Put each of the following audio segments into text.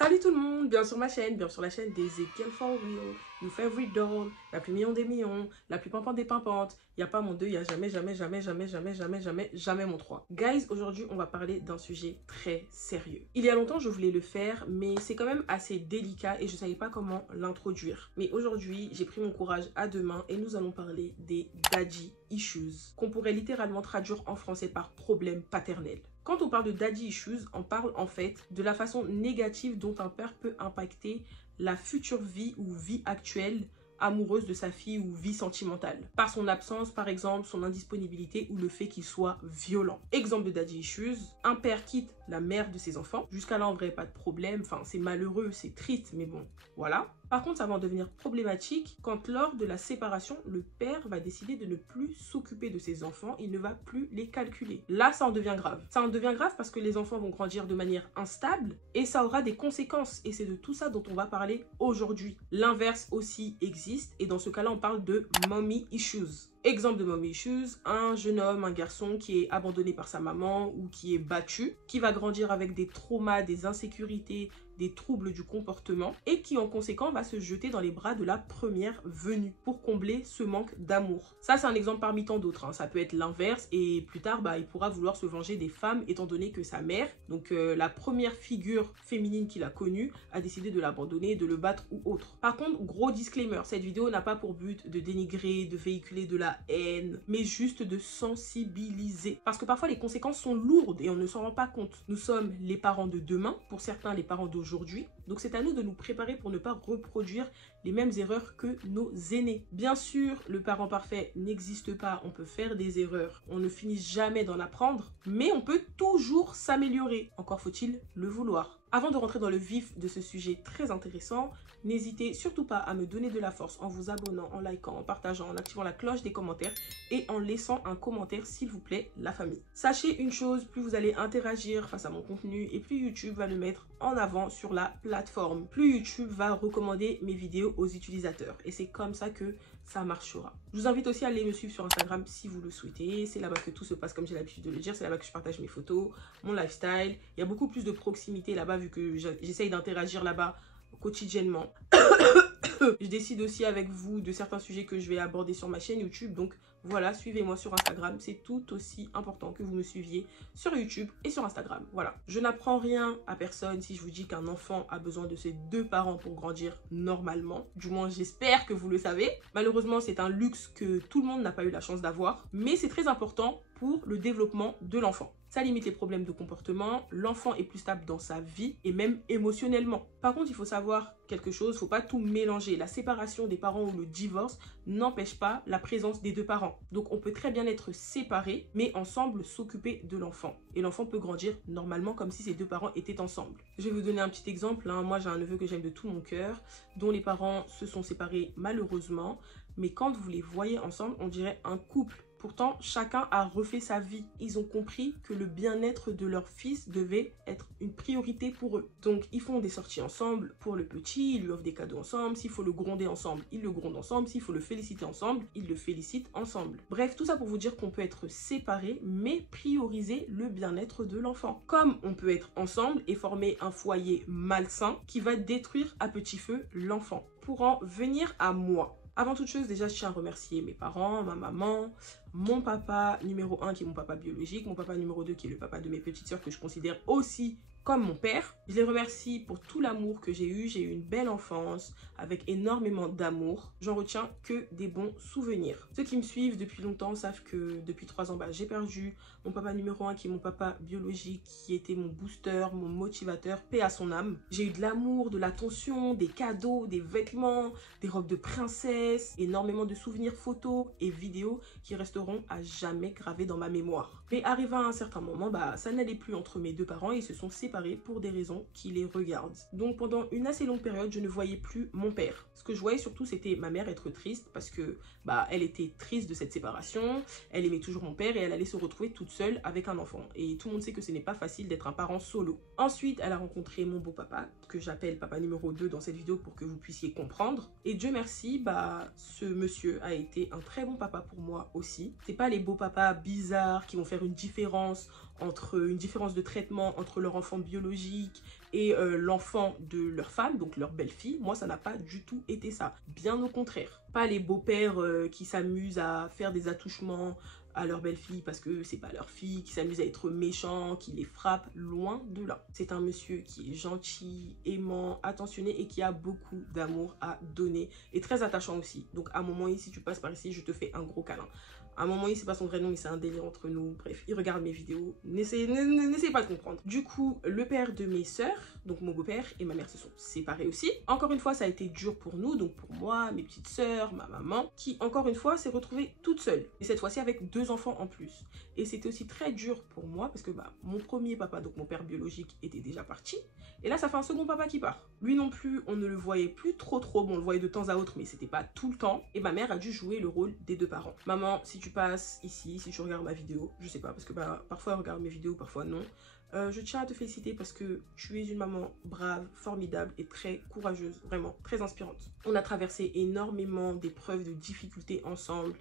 Salut tout le monde, bienvenue sur ma chaîne, bienvenue sur la chaîne d'Ezekiel For Real, your favorite doll, la plus million des millions, la plus pimpante des pimpantes. Il n'y a pas mon 2, il n'y a jamais mon 3. Guys, aujourd'hui on va parler d'un sujet très sérieux. Il y a longtemps je voulais le faire, mais c'est quand même assez délicat et je ne savais pas comment l'introduire. Mais aujourd'hui j'ai pris mon courage à deux mains et nous allons parler des daddy issues, qu'on pourrait littéralement traduire en français par problème paternel. Quand on parle de daddy issues, on parle en fait de la façon négative dont un père peut impacter la future vie ou vie actuelle amoureuse de sa fille ou vie sentimentale. Par son absence, par exemple, son indisponibilité ou le fait qu'il soit violent. Exemple de daddy issues, un père quitte la mère de ses enfants. Jusqu'à là, en vrai, pas de problème. Enfin, c'est malheureux, c'est triste, mais bon, voilà. Par contre, ça va en devenir problématique quand lors de la séparation, le père va décider de ne plus s'occuper de ses enfants, il ne va plus les calculer. Là, ça en devient grave. Ça en devient grave parce que les enfants vont grandir de manière instable et ça aura des conséquences. Et c'est de tout ça dont on va parler aujourd'hui. L'inverse aussi existe et dans ce cas-là, on parle de mommy issues. Exemple de mommy issues, un jeune homme, un garçon qui est abandonné par sa maman ou qui est battu, qui va grandir avec des traumas, des insécurités, des troubles du comportement et qui en conséquent va se jeter dans les bras de la première venue pour combler ce manque d'amour. Ça c'est un exemple parmi tant d'autres, hein. Ça peut être l'inverse et plus tard il pourra vouloir se venger des femmes étant donné que sa mère, donc la première figure féminine qu'il a connue, a décidé de l'abandonner, de le battre ou autre. Par contre, gros disclaimer, cette vidéo n'a pas pour but de dénigrer, de véhiculer de la haine, mais juste de sensibiliser. Parce que parfois les conséquences sont lourdes et on ne s'en rend pas compte. Nous sommes les parents de demain, pour certains les parents d'aujourd'hui. Donc c'est à nous de nous préparer pour ne pas reproduire les mêmes erreurs que nos aînés. Bien sûr, le parent parfait n'existe pas, on peut faire des erreurs, on ne finit jamais d'en apprendre, mais on peut toujours s'améliorer. Encore faut-il le vouloir. Avant de rentrer dans le vif de ce sujet très intéressant, n'hésitez surtout pas à me donner de la force en vous abonnant, en likant, en partageant, en activant la cloche des commentaires et en laissant un commentaire s'il vous plaît, la famille. Sachez une chose, plus vous allez interagir face à mon contenu et plus YouTube va le mettre en avant sur la plateforme. Plus YouTube va recommander mes vidéos aux utilisateurs et c'est comme ça que ça marchera. Je vous invite aussi à aller me suivre sur Instagram si vous le souhaitez. C'est là-bas que tout se passe comme j'ai l'habitude de le dire. C'est là-bas que je partage mes photos, mon lifestyle. Il y a beaucoup plus de proximité là-bas vu que j'essaye d'interagir là-bas quotidiennement. Je décide aussi avec vous de certains sujets que je vais aborder sur ma chaîne YouTube. Donc voilà, suivez-moi sur Instagram. C'est tout aussi important que vous me suiviez sur YouTube et sur Instagram. Voilà. Je n'apprends rien à personne si je vous dis qu'un enfant a besoin de ses deux parents pour grandir normalement. Du moins, j'espère que vous le savez. Malheureusement, c'est un luxe que tout le monde n'a pas eu la chance d'avoir. Mais c'est très important pour le développement de l'enfant. Ça limite les problèmes de comportement, l'enfant est plus stable dans sa vie et même émotionnellement. Par contre, il faut savoir quelque chose, il ne faut pas tout mélanger. La séparation des parents ou le divorce n'empêche pas la présence des deux parents. Donc on peut très bien être séparés, mais ensemble s'occuper de l'enfant. Et l'enfant peut grandir normalement comme si ses deux parents étaient ensemble. Je vais vous donner un petit exemple, hein. Moi j'ai un neveu que j'aime de tout mon cœur, dont les parents se sont séparés malheureusement. Mais quand vous les voyez ensemble, on dirait un couple. Pourtant, chacun a refait sa vie. Ils ont compris que le bien-être de leur fils devait être une priorité pour eux. Donc, ils font des sorties ensemble pour le petit, ils lui offrent des cadeaux ensemble. S'il faut le gronder ensemble, ils le grondent ensemble. S'il faut le féliciter ensemble, ils le félicitent ensemble. Bref, tout ça pour vous dire qu'on peut être séparés, mais prioriser le bien-être de l'enfant. Comme on peut être ensemble et former un foyer malsain qui va détruire à petit feu l'enfant. Pour en venir à moi. Avant toute chose, déjà, je tiens à remercier mes parents, ma maman, mon papa numéro 1 qui est mon papa biologique, mon papa numéro 2 qui est le papa de mes petites sœurs que je considère aussi comme mon père. Je les remercie pour tout l'amour que j'ai eu. J'ai eu une belle enfance avec énormément d'amour. J'en retiens que des bons souvenirs. Ceux qui me suivent depuis longtemps savent que depuis 3 ans, j'ai perdu mon papa numéro 1 qui est mon papa biologique, qui était mon booster, mon motivateur, paix à son âme. J'ai eu de l'amour, de l'attention, des cadeaux, des vêtements, des robes de princesse, énormément de souvenirs photos et vidéos qui resteront à jamais gravés dans ma mémoire. Mais arrivé à un certain moment, ça n'allait plus entre mes deux parents et ils se sont séparés pour des raisons qui les regardent. Donc pendant une assez longue période, je ne voyais plus mon père. Ce que je voyais surtout, c'était ma mère être triste parce que elle était triste de cette séparation, elle aimait toujours mon père et elle allait se retrouver toute seule avec un enfant. Et tout le monde sait que ce n'est pas facile d'être un parent solo. Ensuite, elle a rencontré mon beau papa, que j'appelle papa numéro 2 dans cette vidéo pour que vous puissiez comprendre. Et Dieu merci, ce monsieur a été un très bon papa pour moi aussi. C'est pas les beaux papas bizarres qui vont faire une différence entre une différence de traitement entre leur enfant biologique et l'enfant de leur femme, donc leur belle-fille. Moi, ça n'a pas du tout été ça. Bien au contraire. Pas les beaux-pères qui s'amusent à faire des attouchements à leur belle-fille parce que c'est pas leur fille, qui s'amusent à être méchants, qui les frappent, loin de là. C'est un monsieur qui est gentil, aimant, attentionné et qui a beaucoup d'amour à donner et très attachant aussi. Donc à un moment, si tu passes par ici, je te fais un gros câlin. À un moment, c'est pas son vrai nom, mais c'est un délire entre nous. Bref, il regarde mes vidéos. N'essayez pas de comprendre. Du coup, le père de mes sœurs, donc mon beau-père et ma mère se sont séparés aussi. Encore une fois, ça a été dur pour nous, donc pour moi, mes petites sœurs, ma maman, qui encore une fois s'est retrouvée toute seule. Et cette fois-ci avec 2 enfants en plus. Et c'était aussi très dur pour moi parce que mon premier papa, donc mon père biologique, était déjà parti. Et là, ça fait un second papa qui part. Lui non plus, on ne le voyait plus trop. Bon, on le voyait de temps à autre, mais c'était pas tout le temps. Et ma mère a dû jouer le rôle des 2 parents. Maman, si tu passes ici, si tu regardes ma vidéo, je sais pas, parce que parfois elle regarde mes vidéos, parfois non. Je tiens à te féliciter parce que tu es une maman brave, formidable et très courageuse, vraiment très inspirante. On a traversé énormément d'épreuves, de difficultés ensemble.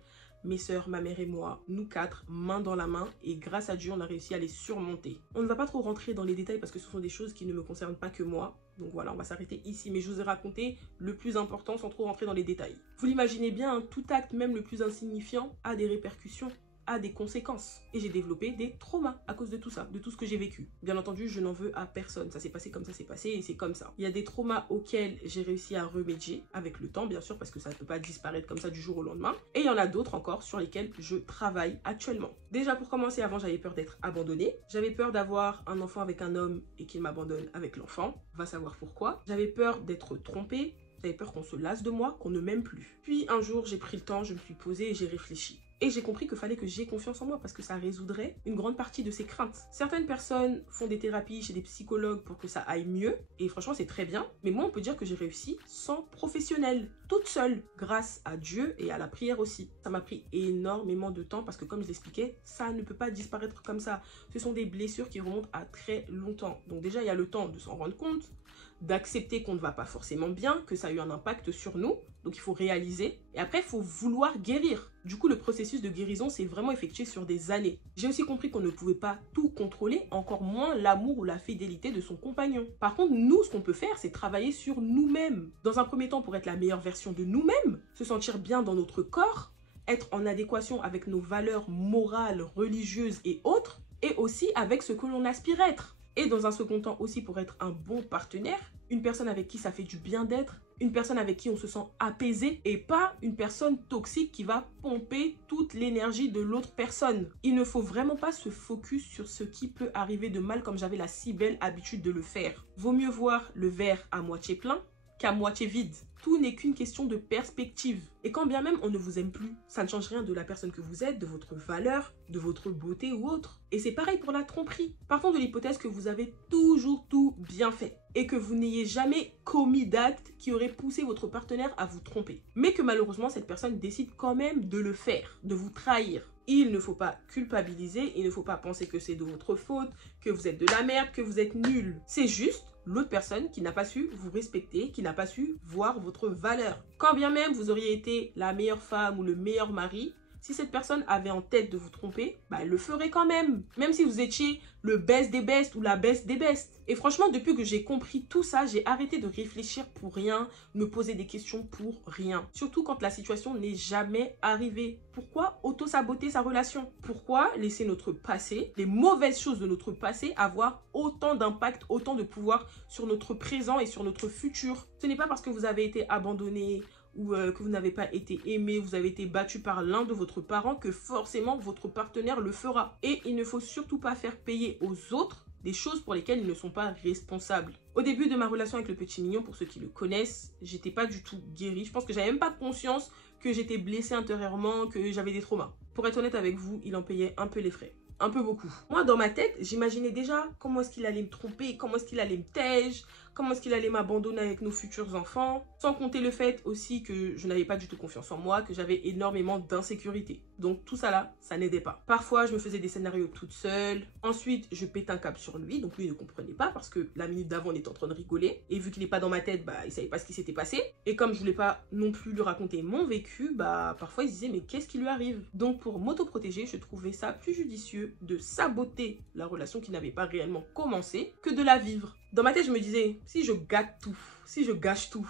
Mes sœurs, ma mère et moi, nous 4, main dans la main, et grâce à Dieu, on a réussi à les surmonter. On ne va pas trop rentrer dans les détails parce que ce sont des choses qui ne me concernent pas que moi. Donc voilà, on va s'arrêter ici, mais je vous ai raconté le plus important sans trop rentrer dans les détails. Vous l'imaginez bien, tout acte, même le plus insignifiant, a des répercussions, a des conséquences. Et j'ai développé des traumas à cause de tout ça, de tout ce que j'ai vécu. Bien entendu, je n'en veux à personne. Ça s'est passé comme ça s'est passé et c'est comme ça. Il y a des traumas auxquels j'ai réussi à remédier avec le temps, bien sûr, parce que ça ne peut pas disparaître comme ça du jour au lendemain. Et il y en a d'autres encore sur lesquels je travaille actuellement. Déjà, pour commencer, avant, j'avais peur d'être abandonnée. J'avais peur d'avoir un enfant avec un homme et qu'il m'abandonne avec l'enfant. Va savoir pourquoi. J'avais peur d'être trompée. J'avais peur qu'on se lasse de moi, qu'on ne m'aime plus. Puis un jour, j'ai pris le temps, je me suis posée et j'ai réfléchi. Et j'ai compris qu'il fallait que j'aie confiance en moi parce que ça résoudrait une grande partie de ces craintes. Certaines personnes font des thérapies chez des psychologues pour que ça aille mieux. Et franchement, c'est très bien. Mais moi, on peut dire que j'ai réussi sans professionnel, toute seule, grâce à Dieu et à la prière aussi. Ça m'a pris énormément de temps parce que comme je l'expliquais, ça ne peut pas disparaître comme ça. Ce sont des blessures qui remontent à très longtemps. Donc déjà, il y a le temps de s'en rendre compte, d'accepter qu'on ne va pas forcément bien, que ça a eu un impact sur nous. Donc il faut réaliser. Et après, il faut vouloir guérir. Du coup, le processus de guérison s'est vraiment effectué sur des années. J'ai aussi compris qu'on ne pouvait pas tout contrôler, encore moins l'amour ou la fidélité de son compagnon. Par contre, nous, ce qu'on peut faire, c'est travailler sur nous-mêmes. Dans un premier temps, pour être la meilleure version de nous-mêmes, se sentir bien dans notre corps, être en adéquation avec nos valeurs morales, religieuses et autres, et aussi avec ce que l'on aspire être. Et dans un second temps aussi pour être un bon partenaire, une personne avec qui ça fait du bien d'être, une personne avec qui on se sent apaisé et pas une personne toxique qui va pomper toute l'énergie de l'autre personne. Il ne faut vraiment pas se focus sur ce qui peut arriver de mal comme j'avais la si belle habitude de le faire. Vaut mieux voir le verre à moitié plein qu'à moitié vide. Tout n'est qu'une question de perspective. Et quand bien même on ne vous aime plus, ça ne change rien de la personne que vous êtes, de votre valeur, de votre beauté ou autre. Et c'est pareil pour la tromperie. Partons de l'hypothèse que vous avez toujours tout bien fait et que vous n'ayez jamais commis d'acte qui aurait poussé votre partenaire à vous tromper. Mais que malheureusement cette personne décide quand même de le faire, de vous trahir. Il ne faut pas culpabiliser, il ne faut pas penser que c'est de votre faute, que vous êtes de la merde, que vous êtes nul. C'est juste l'autre personne qui n'a pas su vous respecter, qui n'a pas su voir votre valeur. Quand bien même vous auriez été la meilleure femme ou le meilleur mari, si cette personne avait en tête de vous tromper, elle le ferait quand même. Même si vous étiez le best des bestes ou la best des bestes. Et franchement, depuis que j'ai compris tout ça, j'ai arrêté de réfléchir pour rien, me poser des questions pour rien. Surtout quand la situation n'est jamais arrivée. Pourquoi auto-saboter sa relation? Pourquoi laisser notre passé, les mauvaises choses de notre passé, avoir autant d'impact, autant de pouvoir sur notre présent et sur notre futur? Ce n'est pas parce que vous avez été abandonné, ou que vous n'avez pas été aimé, vous avez été battu par l'un de vos parents, que forcément votre partenaire le fera. Et il ne faut surtout pas faire payer aux autres des choses pour lesquelles ils ne sont pas responsables. Au début de ma relation avec le petit mignon, pour ceux qui le connaissent, j'étais pas du tout guérie. Je pense que j'avais même pas conscience que j'étais blessée intérieurement, que j'avais des traumas. Pour être honnête avec vous, il en payait un peu les frais. Un peu beaucoup. Moi, dans ma tête, j'imaginais déjà comment est-ce qu'il allait me tromper, comment est-ce qu'il allait me tège, comment est-ce qu'il allait m'abandonner avec nos futurs enfants, sans compter le fait aussi que je n'avais pas du tout confiance en moi, que j'avais énormément d'insécurité. Donc tout ça là, ça n'aidait pas. Parfois, je me faisais des scénarios toute seule. Ensuite, je pète un câble sur lui, donc lui il ne comprenait pas parce que la minute d'avant, on était en train de rigoler. Et vu qu'il n'est pas dans ma tête, bah il savait pas ce qui s'était passé. Et comme je voulais pas non plus lui raconter mon vécu, bah parfois il se disait mais qu'est-ce qui lui arrive? Donc pour m'autoprotéger, je trouvais ça plus judicieux de saboter la relation qui n'avait pas réellement commencé que de la vivre. Dans ma tête, je me disais, si je gâte tout, si je gâche tout,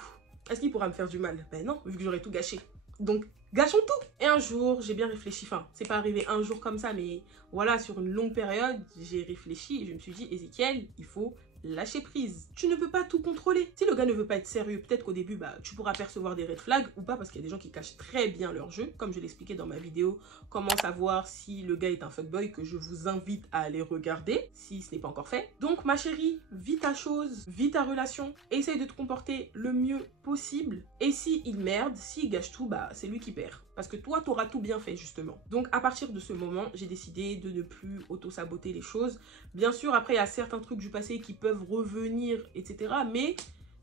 est-ce qu'il pourra me faire du mal? Ben non, vu que j'aurais tout gâché. Donc, gâchons tout. Et un jour, j'ai bien réfléchi. Enfin, c'est pas arrivé un jour comme ça, mais voilà, sur une longue période, j'ai réfléchi et je me suis dit, Ezekiel, il faut lâcher prise. Tu ne peux pas tout contrôler. Si le gars ne veut pas être sérieux, peut-être qu'au début, bah, tu pourras percevoir des red flags ou pas, parce qu'il y a des gens qui cachent très bien leur jeu, comme je l'expliquais dans ma vidéo, comment savoir si le gars est un fuckboy, que je vous invite à aller regarder, si ce n'est pas encore fait. Donc, ma chérie, vis ta chose, vis ta relation, essaye de te comporter le mieux possible. Et si il merde, s'il gâche tout, bah, c'est lui qui perd. Parce que toi, tu auras tout bien fait, justement. Donc, à partir de ce moment, j'ai décidé de ne plus auto-saboter les choses. Bien sûr, après, il y a certains trucs du passé qui peuvent revenir, etc. Mais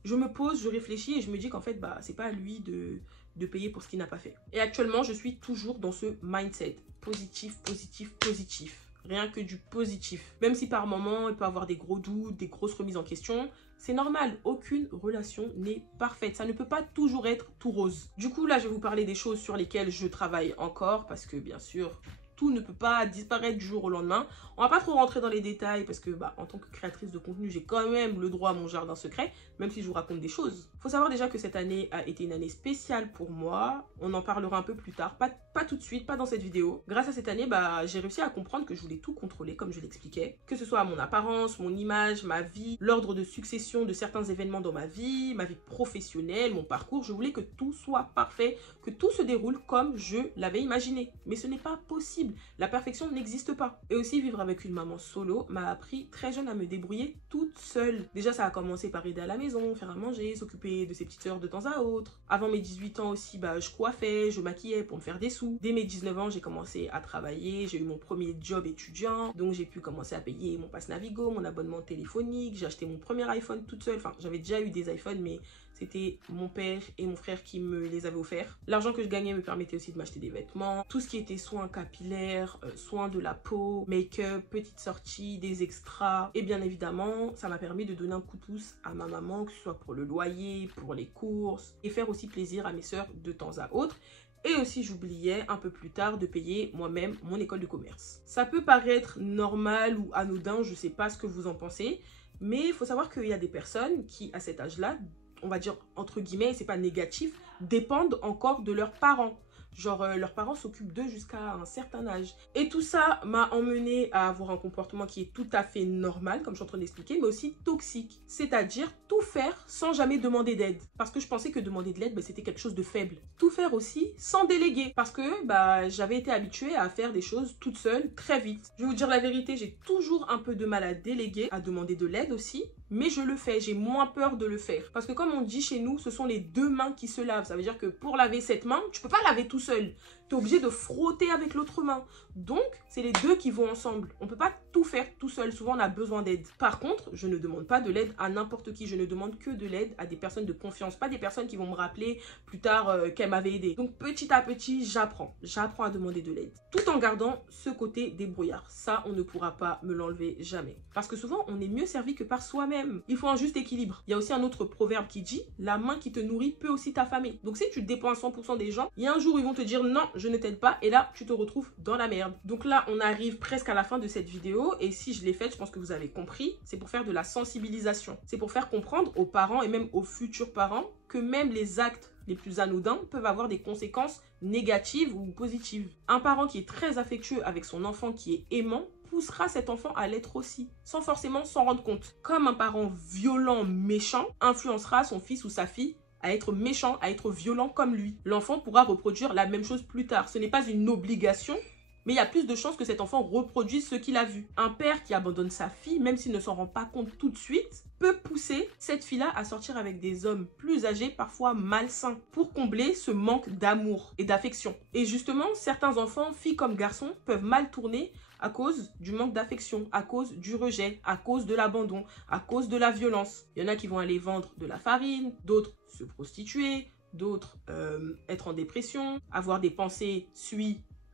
je me pose, je réfléchis et je me dis qu'en fait, bah, c'est pas à lui de payer pour ce qu'il n'a pas fait. Et actuellement, je suis toujours dans ce mindset. Positif, positif, positif. Rien que du positif. Même si par moment, il peut y avoir des gros doutes, des grosses remises en question, c'est normal. Aucune relation n'est parfaite. Ça ne peut pas toujours être tout rose. Du coup, là, je vais vous parler des choses sur lesquelles je travaille encore parce que, bien sûr, tout ne peut pas disparaître du jour au lendemain. On va pas trop rentrer dans les détails parce que, bah, en tant que créatrice de contenu, j'ai quand même le droit à mon jardin secret, même si je vous raconte des choses. Faut savoir déjà que cette année a été une année spéciale pour moi. On en parlera un peu plus tard, pas tout de suite, pas dans cette vidéo. Grâce à cette année, bah, j'ai réussi à comprendre que je voulais tout contrôler, comme je l'expliquais. Que ce soit mon apparence, mon image, ma vie, l'ordre de succession de certains événements dans ma vie professionnelle, mon parcours. Je voulais que tout soit parfait, que tout se déroule comme je l'avais imaginé. Mais ce n'est pas possible. La perfection n'existe pas. Et aussi, vivre avec une maman solo m'a appris très jeune à me débrouiller toute seule. Déjà, ça a commencé par aider à la maison, faire à manger, s'occuper de ses petites sœurs de temps à autre. Avant mes 18 ans aussi, bah, je coiffais, je maquillais pour me faire des sous. Dès mes 19 ans, j'ai commencé à travailler, j'ai eu mon premier job étudiant, donc j'ai pu commencer à payer mon pass Navigo, mon abonnement téléphonique, j'ai acheté mon premier iPhone toute seule. Enfin, j'avais déjà eu des iPhones, mais c'était mon père et mon frère qui me les avaient offerts. L'argent que je gagnais me permettait aussi de m'acheter des vêtements, tout ce qui était soins capillaires, soins de la peau, make-up, petites sorties, des extras. Et bien évidemment, ça m'a permis de donner un coup de pouce à ma maman, que ce soit pour le loyer, pour les courses, et faire aussi plaisir à mes sœurs de temps à autre. Et aussi, j'oubliais un peu plus tard de payer moi-même mon école de commerce. Ça peut paraître normal ou anodin, je sais pas ce que vous en pensez, mais il faut savoir qu'il y a des personnes qui, à cet âge-là, on va dire entre guillemets, c'est pas négatif, dépendent encore de leurs parents. Genre, leurs parents s'occupent d'eux jusqu'à un certain âge. Et tout ça m'a emmené à avoir un comportement qui est tout à fait normal, comme je suis en train d'expliquer, mais aussi toxique. C'est-à-dire tout faire sans jamais demander d'aide. Parce que je pensais que demander de l'aide, bah, c'était quelque chose de faible. Tout faire aussi sans déléguer. Parce que bah, j'avais été habituée à faire des choses toute seule, très vite. Je vais vous dire la vérité, j'ai toujours un peu de mal à déléguer, à demander de l'aide aussi. Mais je le fais, j'ai moins peur de le faire. Parce que comme on dit chez nous, ce sont les deux mains qui se lavent. Ça veut dire que pour laver cette main, tu peux pas laver tout seul. Tu es obligé de frotter avec l'autre main. Donc, c'est les deux qui vont ensemble. On peut pas tout faire tout seul. Souvent, on a besoin d'aide. Par contre, je ne demande pas de l'aide à n'importe qui. Je ne demande que de l'aide à des personnes de confiance. Pas des personnes qui vont me rappeler plus tard qu'elles m'avaient aidé. Donc, petit à petit, j'apprends. J'apprends à demander de l'aide. Tout en gardant ce côté débrouillard. Ça, on ne pourra pas me l'enlever jamais. Parce que souvent, on est mieux servi que par soi-même. Il faut un juste équilibre. Il y a aussi un autre proverbe qui dit « La main qui te nourrit peut aussi t'affamer ». Donc, si tu dépends à 100% des gens, il y a un jour où ils vont te dire « Non, je ne t'aide pas ». Et là, tu te retrouves dans la merde. Donc là, on arrive presque à la fin de cette vidéo. Et si je l'ai faite, je pense que vous avez compris. C'est pour faire de la sensibilisation. C'est pour faire comprendre aux parents et même aux futurs parents que même les actes les plus anodins peuvent avoir des conséquences négatives ou positives. Un parent qui est très affectueux avec son enfant, qui est aimant, poussera cet enfant à l'être aussi, sans forcément s'en rendre compte. Comme un parent violent, méchant, influencera son fils ou sa fille à être méchant, à être violent comme lui. L'enfant pourra reproduire la même chose plus tard. Ce n'est pas une obligation, mais il y a plus de chances que cet enfant reproduise ce qu'il a vu. Un père qui abandonne sa fille, même s'il ne s'en rend pas compte tout de suite, peut pousser cette fille-là à sortir avec des hommes plus âgés, parfois malsains, pour combler ce manque d'amour et d'affection. Et justement, certains enfants, filles comme garçons, peuvent mal tourner à cause du manque d'affection, à cause du rejet, à cause de l'abandon, à cause de la violence. Il y en a qui vont aller vendre de la farine, d'autres se prostituer, d'autres être en dépression, avoir des pensées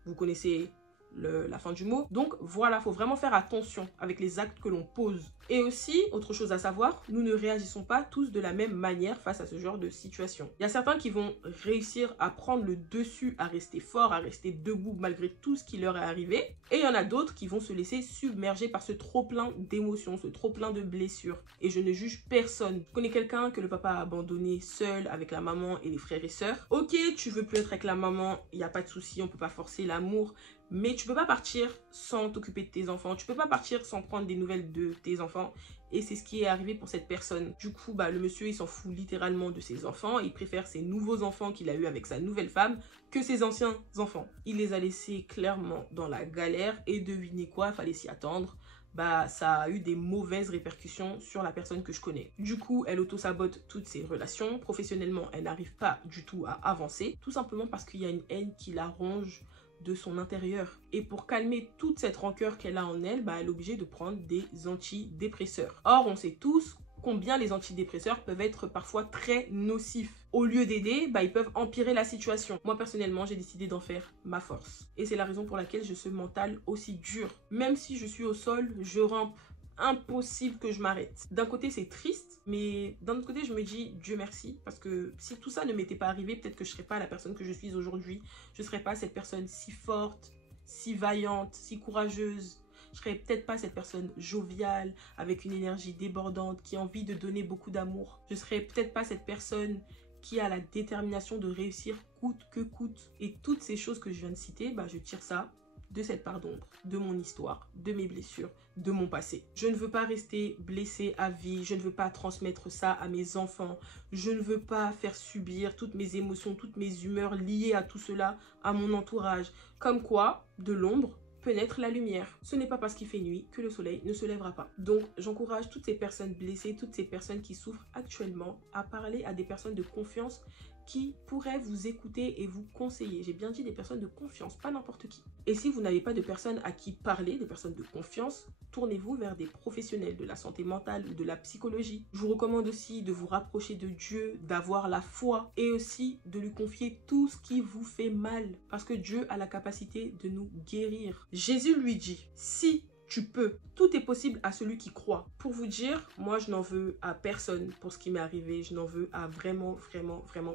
vous connaissez la fin du mot. Donc voilà, il faut vraiment faire attention avec les actes que l'on pose. Et aussi, autre chose à savoir, nous ne réagissons pas tous de la même manière face à ce genre de situation. Il y a certains qui vont réussir à prendre le dessus, à rester fort, à rester debout malgré tout ce qui leur est arrivé. Et il y en a d'autres qui vont se laisser submerger par ce trop-plein d'émotions, ce trop-plein de blessures. Et je ne juge personne. Je connais quelqu'un que le papa a abandonné seul avec la maman et les frères et sœurs. Ok, tu veux plus être avec la maman, il n'y a pas de souci, on peut pas forcer l'amour. Mais tu peux pas partir sans t'occuper de tes enfants. Tu peux pas partir sans prendre des nouvelles de tes enfants. Et c'est ce qui est arrivé pour cette personne. Du coup, le monsieur, il s'en fout littéralement de ses enfants. Il préfère ses nouveaux enfants qu'il a eu avec sa nouvelle femme que ses anciens enfants. Il les a laissés clairement dans la galère. Et devinez quoi, fallait s'y attendre. Ça a eu des mauvaises répercussions sur la personne que je connais. Du coup, elle auto-sabote toutes ses relations. Professionnellement, elle n'arrive pas du tout à avancer. Tout simplement parce qu'il y a une haine qui la ronge de son intérieur. Et pour calmer toute cette rancœur qu'elle a en elle, elle est obligée de prendre des antidépresseurs. Or, on sait tous combien les antidépresseurs peuvent être parfois très nocifs. Au lieu d'aider, ils peuvent empirer la situation. Moi, personnellement, j'ai décidé d'en faire ma force. Et c'est la raison pour laquelle j'ai ce mental aussi dur. Même si je suis au sol, je rampe. Impossible que je m'arrête. D'un côté, c'est triste, mais d'un autre côté, je me dis Dieu merci, parce que si tout ça ne m'était pas arrivé, peut-être que je ne serais pas la personne que je suis aujourd'hui. Je ne serais pas cette personne si forte, si vaillante, si courageuse. Je ne serais peut-être pas cette personne joviale, avec une énergie débordante, qui a envie de donner beaucoup d'amour. Je ne serais peut-être pas cette personne qui a la détermination de réussir coûte que coûte. Et toutes ces choses que je viens de citer, je tire ça de cette part d'ombre, de mon histoire, de mes blessures, de mon passé. Je ne veux pas rester blessée à vie, je ne veux pas transmettre ça à mes enfants, je ne veux pas faire subir toutes mes émotions, toutes mes humeurs liées à tout cela à mon entourage. Comme quoi, de l'ombre peut naître la lumière. Ce n'est pas parce qu'il fait nuit que le soleil ne se lèvera pas. Donc, j'encourage toutes ces personnes blessées, toutes ces personnes qui souffrent actuellement à parler à des personnes de confiance qui pourraient vous écouter et vous conseiller. J'ai bien dit des personnes de confiance, pas n'importe qui. Et si vous n'avez pas de personnes à qui parler, des personnes de confiance, tournez-vous vers des professionnels de la santé mentale ou de la psychologie. Je vous recommande aussi de vous rapprocher de Dieu, d'avoir la foi et aussi de lui confier tout ce qui vous fait mal. Parce que Dieu a la capacité de nous guérir. Jésus lui dit, si tu peux. Tout est possible à celui qui croit. Pour vous dire, moi, je n'en veux à personne pour ce qui m'est arrivé. Je n'en veux à vraiment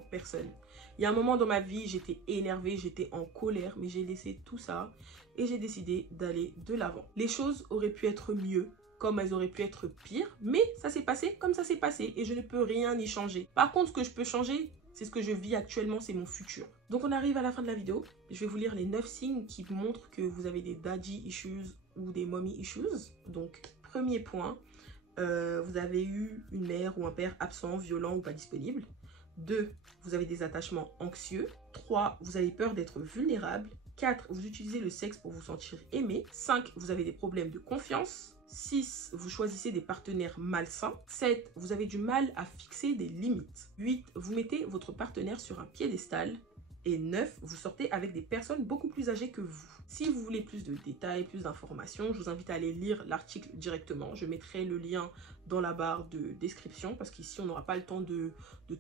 personne. Il y a un moment dans ma vie, j'étais énervée, j'étais en colère, mais j'ai laissé tout ça et j'ai décidé d'aller de l'avant. Les choses auraient pu être mieux, comme elles auraient pu être pires, mais ça s'est passé comme ça s'est passé et je ne peux rien y changer. Par contre, ce que je peux changer, c'est ce que je vis actuellement, c'est mon futur. Donc, on arrive à la fin de la vidéo. Je vais vous lire les 9 signes qui montrent que vous avez des daddy issues ou des mommy issues. Donc, premier point, vous avez eu une mère ou un père absent, violent ou pas disponible. 2, vous avez des attachements anxieux. 3, vous avez peur d'être vulnérable. 4, vous utilisez le sexe pour vous sentir aimé. 5, vous avez des problèmes de confiance. 6, vous choisissez des partenaires malsains. 7, vous avez du mal à fixer des limites. 8, vous mettez votre partenaire sur un piédestal. Et 9, vous sortez avec des personnes beaucoup plus âgées que vous. Si vous voulez plus de détails, plus d'informations, je vous invite à aller lire l'article directement. Je mettrai le lien dans la barre de description parce qu'ici, on n'aura pas le temps de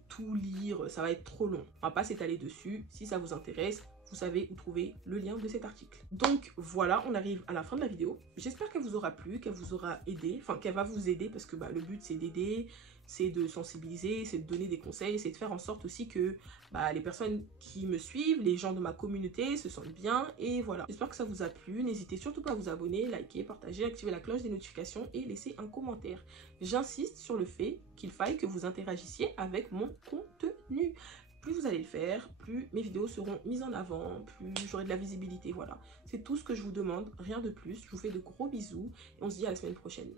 tout lire. Ça va être trop long. On ne va pas s'étaler dessus. Si ça vous intéresse, vous savez où trouver le lien de cet article. Donc voilà, on arrive à la fin de la vidéo. J'espère qu'elle vous aura plu, qu'elle vous aura aidé. Enfin, qu'elle va vous aider parce que le but, c'est d'aider. C'est de sensibiliser, c'est de donner des conseils, c'est de faire en sorte aussi que les personnes qui me suivent, les gens de ma communauté se sentent bien et voilà. J'espère que ça vous a plu, n'hésitez surtout pas à vous abonner, liker, partager, activer la cloche des notifications et laisser un commentaire. J'insiste sur le fait qu'il faille que vous interagissiez avec mon contenu. Plus vous allez le faire, plus mes vidéos seront mises en avant, plus j'aurai de la visibilité, voilà. C'est tout ce que je vous demande, rien de plus. Je vous fais de gros bisous et on se dit à la semaine prochaine.